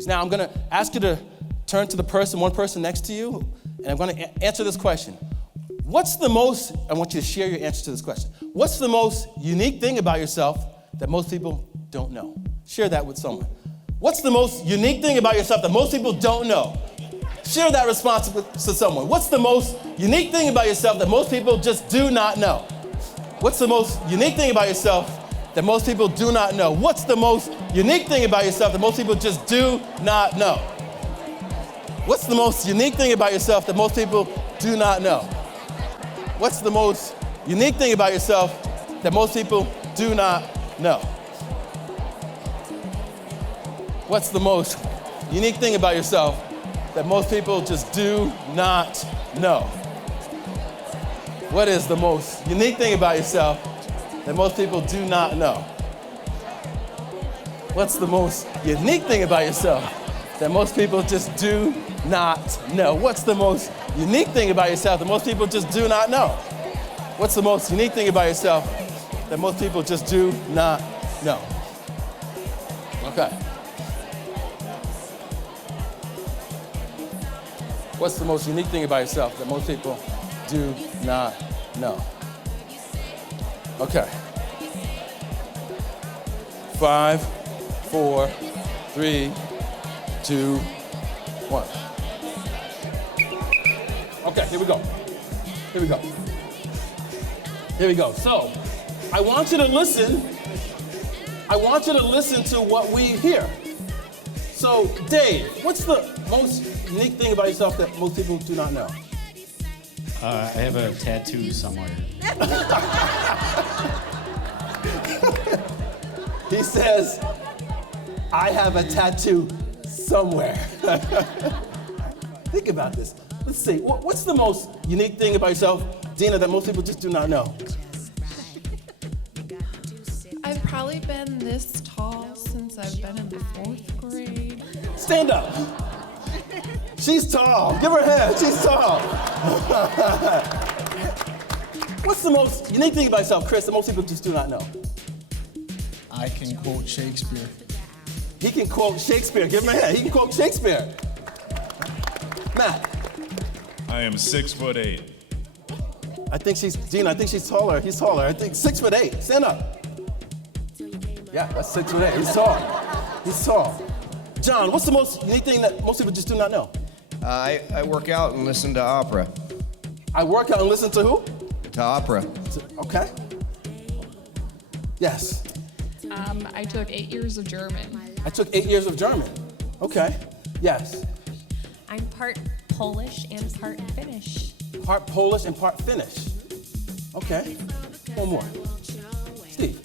So now I'm going to ask you to turn to one person next to you, and I'm going to answer this question. I want you to share your answer to this question. What's the most unique thing about yourself that most people don't know? Share that with someone. What's the most unique thing about yourself that most people don't know? Share that response to someone. What's the most unique thing about yourself that most people just do not know? What's the most unique thing about yourself that most people do not know? What's the most unique thing about yourself that most people just do not know? What's the most unique thing about yourself that most people do not know? What's the most unique thing about yourself that most people do not know? What's the most unique thing about yourself that most people just do not know? What is the most unique thing about yourself that most people do not know? What's the most unique thing about yourself that most people just do not know? What's the most unique thing about yourself that most people just do not know? What's the most unique thing about yourself that most people just do not know? Okay. What's the most unique thing about yourself that most people do not know? Okay. 5, 4, 3, 2, 1. Okay, here we go. So, I want you to listen. To what we hear. So, Dave, what's the most unique thing about yourself that most people do not know? I have a tattoo somewhere. He says, I have a tattoo somewhere. Think about this. Let's see, what's the most unique thing about yourself, Dina, that most people just do not know? I've probably been this tall since I've been in the 4th grade. Stand up. She's tall. Give her a hand. She's tall. What's the most unique thing about yourself, Chris, that most people just do not know? I can quote Shakespeare. He can quote Shakespeare. Give him a hand. He can quote Shakespeare. Matt. I am 6'8". Dina, I think she's taller. He's taller. I think 6'8". Stand up. Yeah, that's 6'8". He's tall. John, what's the most unique thing that most people just do not know? I work out and listen to opera. I work out and listen to who? To opera. Okay. Yes. I took 8 years of German. I took 8 years of German. Okay. Yes. I'm part Polish and part Finnish. Part Polish and part Finnish. Okay. One more. Steve.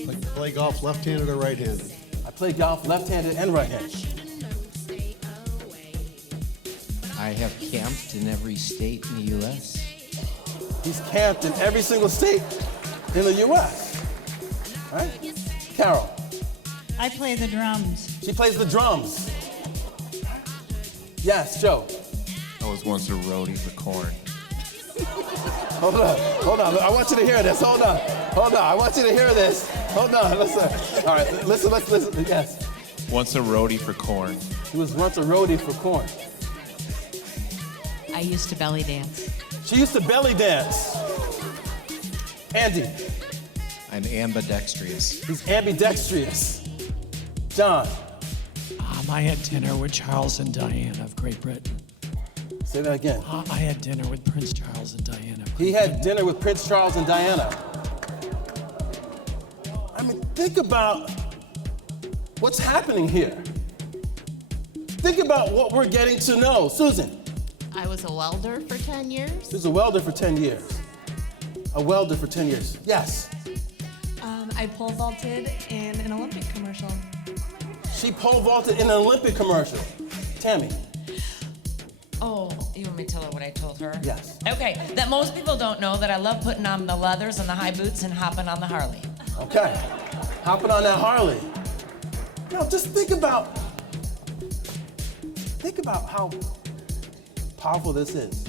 I play golf left-handed or right-handed. I play golf left-handed and right-handed. I have camped in every state in the U.S. He's camped in every single state in the U.S. All right? Carol. I play the drums. She plays the drums. Yes, Joe. I was once a roadie for corn. Hold on. I want you to hear this. Hold on. I want you to hear this. Hold on. Listen. All right. Listen. Yes. Once a roadie for corn. He was once a roadie for corn. I used to belly dance. She used to belly dance. Andy. I'm ambidextrous. He's ambidextrous. John. I had dinner with Charles and Diana of Great Britain. Say that again. I had dinner with Prince Charles and Diana. He had dinner with Prince Charles and Diana. I mean, think about what's happening here. Think about what we're getting to know. Susan. I was a welder for 10 years. She was a welder for 10 years. A welder for 10 years. Yes. I pole vaulted in an Olympic commercial. She pole vaulted in an Olympic commercial. Tammy. Oh, you want me to tell her what I told her? Yes. Okay, that most people don't know that I love putting on the leathers and the high boots and hopping on the Harley. Okay. Hopping on that Harley. Now, just think about how powerful this is.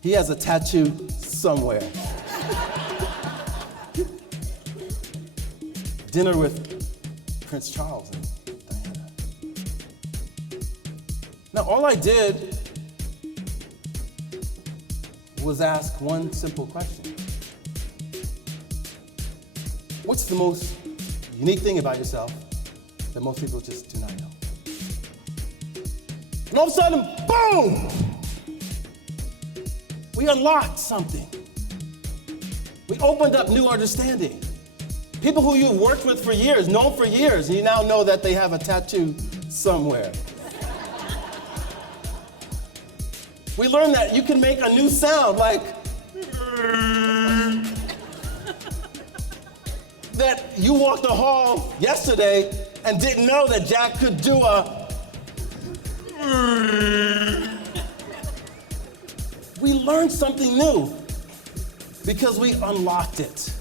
He has a tattoo somewhere. Dinner with Prince Charles and Diana. Now, all I did was ask one simple question. What's the most unique thing about yourself that most people just do not know? And all of a sudden, boom! We unlocked something. We opened up new understanding. People who you've worked with for years, known for years, and you now know that they have a tattoo somewhere. We learned that you can make a new sound like that you walked the hall yesterday and didn't know that Jack could do a. We learned something new because we unlocked it.